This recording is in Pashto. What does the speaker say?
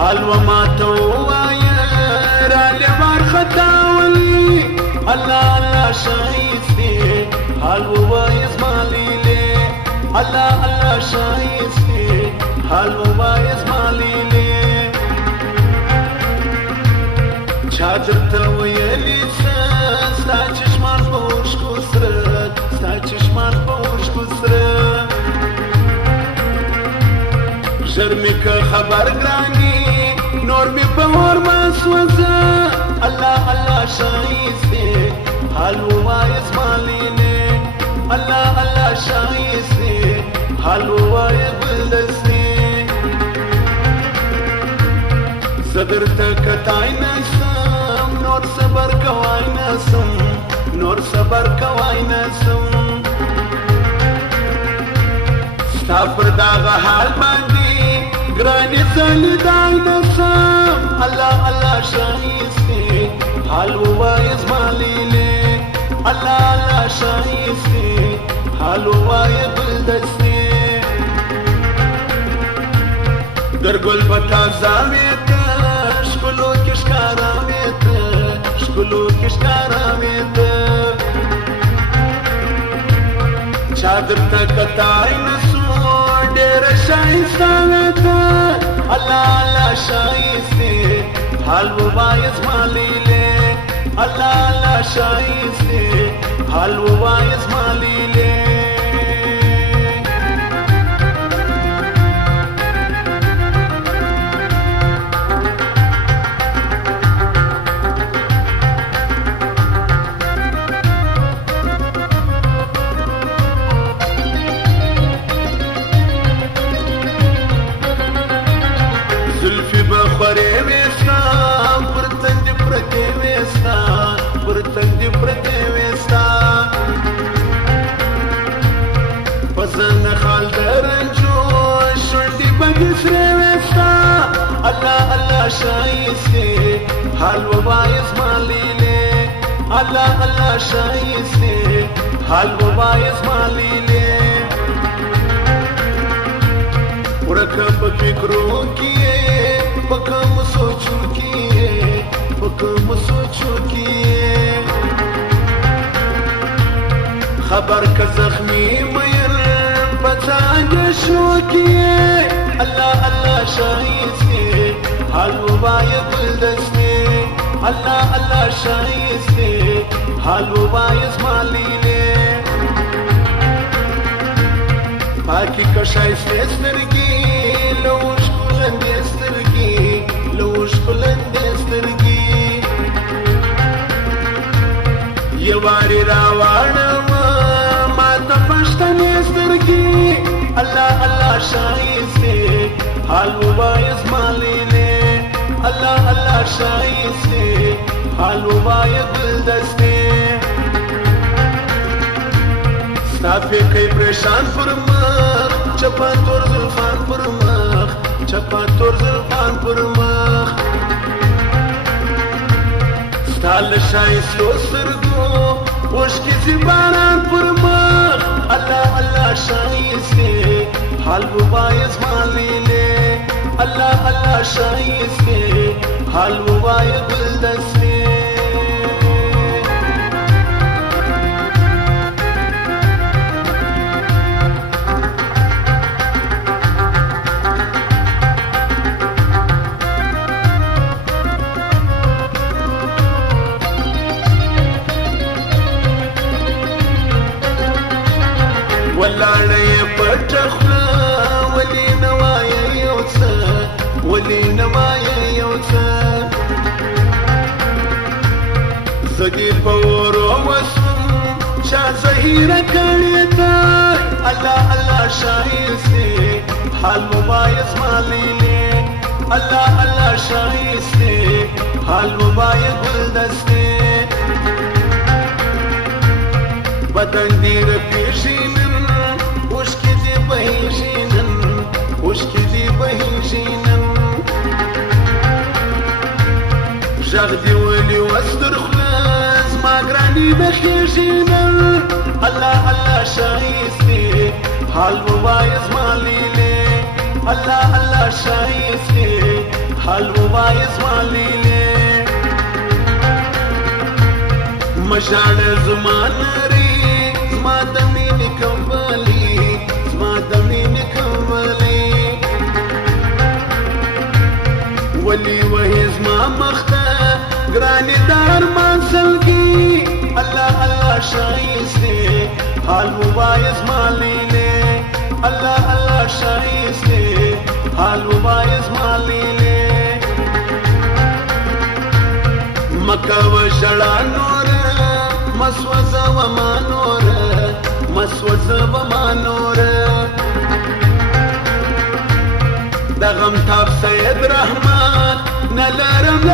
حال وما توايا رالي بار خطاولي الله الله شايستي حال ووايز ماليلي الله الله شايستي حال ووايز ماليلي چادر تويلي ستا چشمان بوش كسر ستا چشمان بوش كسر جرمي كخبر گراني نور مي بور ما سوزا الله الله شايستي حال ووايز ماليني الله الله شايستي حال ووايز بلدستي صدرتك تاي نسم نور صبر كواي نسم نور صبر كواي نسم ستافر داغ حال باندي گراني زلي داي نسم الله الله شايستي حال ووايز ماليلي الله الله شايستي حال ووايز بلدستي درگل بتا زاويت شكلو كشكاراميت شكلو كشكاراميت چادر تکتاي نسو ډېر شايستانت الله الله شايستي حال ووايز ماليلي الله الله شايستي حال ووايز ماليلي بخوري ويستا برتند برتي ويستا برتند برتي ويستا فزن خال درنجو شندي بقسري ويستا الله الله شايستي حال ووايز ماليلي الله الله شايستي حال ووايز ماليلي وركب فكرو كيه پکم سوچو کیے پکم سوچو کیے خبر کا زخمی میر بچا جشو کیے اللہ اللہ شايستي حال ووايز بلدستي الله الله شايستي حال ووايز ماليلي پاکی کا شایسته سترگی لوش کلندی سترگی لوش کلندی سترگی یواری راوانم ما تپشتنی سترگی الله الله شایسته حال ووايز ماليلي الله الله شايستي حال ووايز بلدستي ستافي كي بريشان فرمخ چپا تور زلفان فرمخ چپا تور زلفان فرمخ ستال شايستو سرگو وشكي زباران فرمخ الله الله شايستي حال ووايز ماليلي الله الله شايستي حال ووايز بلدستي ولاړې پټخله ولي نوايا يوڅه ولي نوايا يوڅه زګي پورو وسم شا زهيره کړې ده الله الله شايستي حال ووايز ماليلي الله الله شايستي حال ووايز بلدستي بدن دي رپیژنن وشکی دی بهیژنن وشکی دی بهیژنن ژغ دی ولي وسترخلز ما ګراني بخیژنن الله الله شايستي حال ووايز ماليلي الله الله شايستي حال ووایه زما لیلې مشاړه زما نري زما د مینې کمبلي زما د مینې کمبلي ولي وهي زما مخته ګرانې د ارمان سلګي الله الله شایسته حال ووایه زما لیلې الله الله شایسته حال ووایه زما لیلې مکه و ژړا نوره مسوځه وما نوره مسوځه وما نوره د غم تاب سید رحمان نه لرم